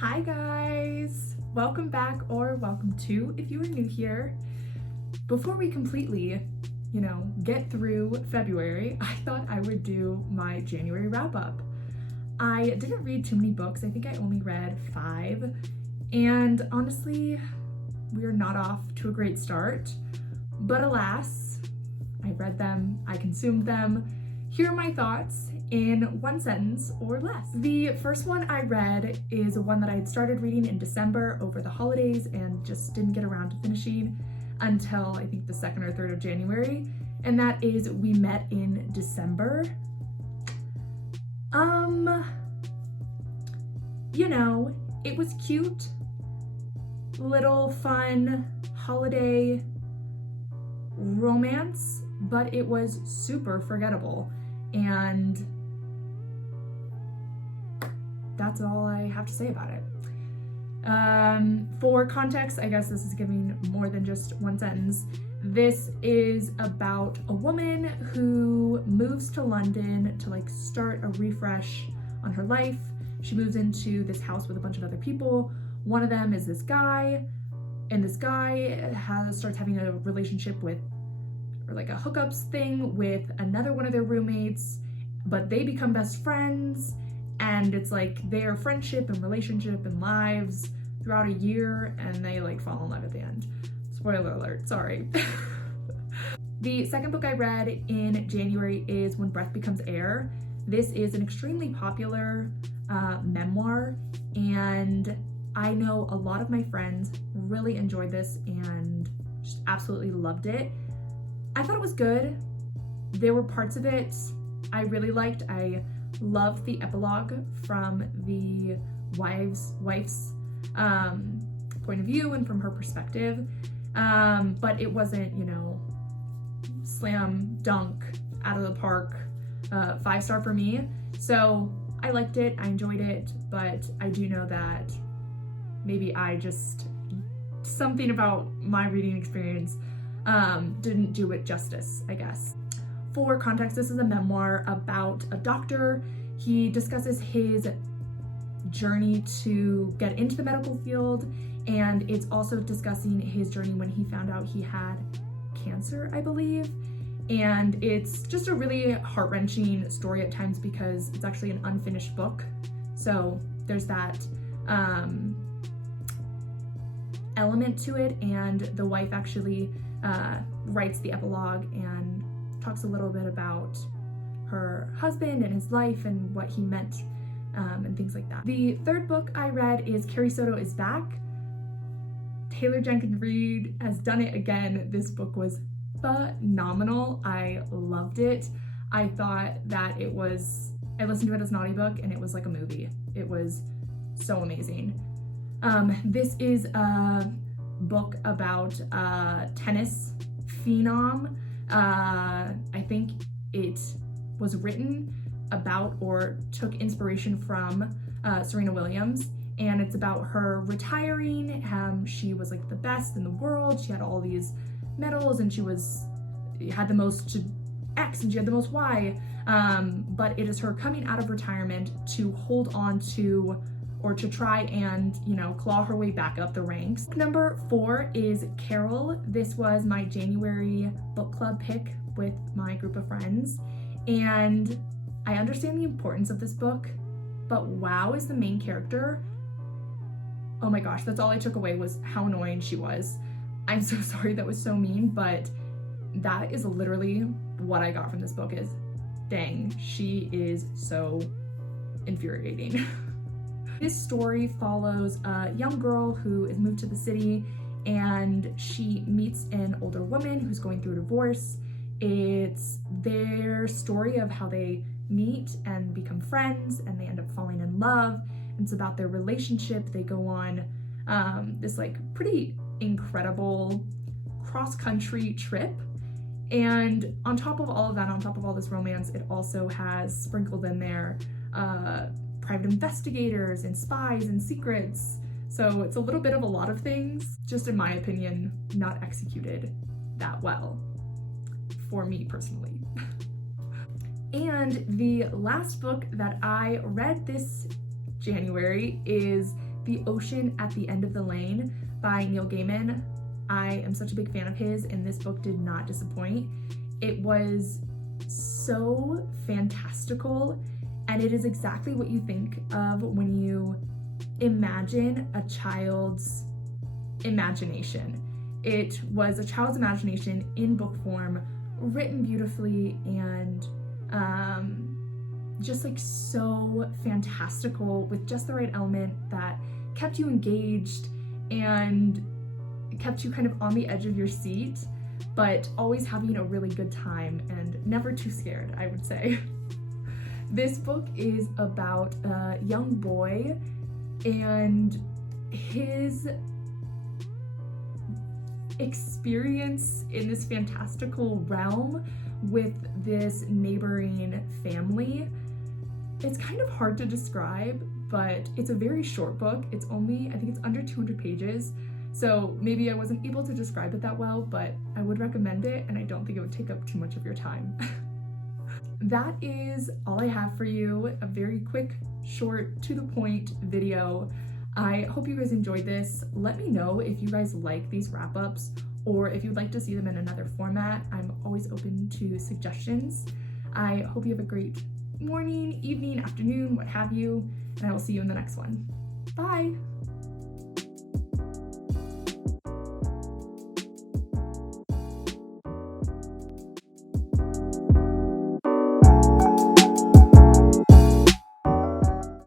Hi guys! Welcome back, or welcome to if you are new here. Before we completely, get through February, I thought I would do my January wrap up. I didn't read too many books. I think I only read 5. And honestly, we are not off to a great start. But alas, I read them, I consumed them. Here are my thoughts in one sentence or less. The first one I read is one that I had started reading in December over the holidays and just didn't get around to finishing until I think the 2nd or 3rd of January, and that is We Met in December. It was cute, little fun holiday romance, but it was super forgettable, and that's all I have to say about it. For context, I guess this is giving more than just one sentence. This is about a woman who moves to London to start a refresh on her life. She moves into this house with a bunch of other people. One of them is this guy, and this guy starts having a relationship with, or a hookups thing with another one of their roommates, but they become best friends, and it's their friendship and relationship and lives throughout a year, and they fall in love at the end. Spoiler alert, sorry. The second book I read in January is When Breath Becomes Air. This is an extremely popular memoir, and I know a lot of my friends really enjoyed this and just absolutely loved it. I thought it was good. There were parts of it I really liked. I loved the epilogue from the wife's point of view and from her perspective, but it wasn't, slam dunk out of the park 5-star for me. So I liked it, I enjoyed it, but I do know that maybe something about my reading experience didn't do it justice, I guess. For context, this is a memoir about a doctor. He discusses his journey to get into the medical field, and it's also discussing his journey when he found out he had cancer, I believe. And it's just a really heart-wrenching story at times because it's actually an unfinished book. So there's that element to it, and the wife actually writes the epilogue and talks a little bit about her husband and his life and what he meant and things like that. The third book I read is Carrie Soto is Back. Taylor Jenkins Reid has done it again. This book was phenomenal. I loved it. I thought that I listened to it as an audiobook, and it was like a movie. It was so amazing. This is a book about tennis phenom. I think it was written about or took inspiration from Serena Williams, and it's about her retiring. She was the best in the world. She had all these medals, and she had the most X and she had the most Y, but it is her coming out of retirement to hold on to, or to try and claw her way back up the ranks. Number 4 is Carol. This was my January book club pick with my group of friends, and I understand the importance of this book, but wow, is the main character. Oh my gosh, that's all I took away was how annoying she was. I'm so sorry, that was so mean, but that is literally what I got from this book is, dang, she is so infuriating. This story follows a young girl who is moved to the city, and she meets an older woman who's going through a divorce. It's their story of how they meet and become friends, and they end up falling in love. It's about their relationship. They go on this pretty incredible cross-country trip, and on top of all of that, on top of all this romance, it also has sprinkled in there private investigators and spies and secrets. So it's a little bit of a lot of things, just in my opinion, not executed that well for me personally. And the last book that I read this January is The Ocean at the End of the Lane by Neil Gaiman. I am such a big fan of his, and this book did not disappoint. It was so fantastical, and it is exactly what you think of when you imagine a child's imagination. It was a child's imagination in book form, written beautifully, and just like so fantastical with just the right element that kept you engaged and kept you kind of on the edge of your seat, but always having a really good time and never too scared, I would say. This book is about a young boy and his experience in this fantastical realm with this neighboring family. It's kind of hard to describe, but it's a very short book. It's only, I think it's under 200 pages. So maybe I wasn't able to describe it that well, but I would recommend it, and I don't think it would take up too much of your time. That is all I have for you. A very quick, short, to the point video. I hope you guys enjoyed this. Let me know if you guys like these wrap-ups or if you'd like to see them in another format. I'm always open to suggestions. I hope you have a great morning, evening, afternoon, what have you, and I will see you in the next one. Bye!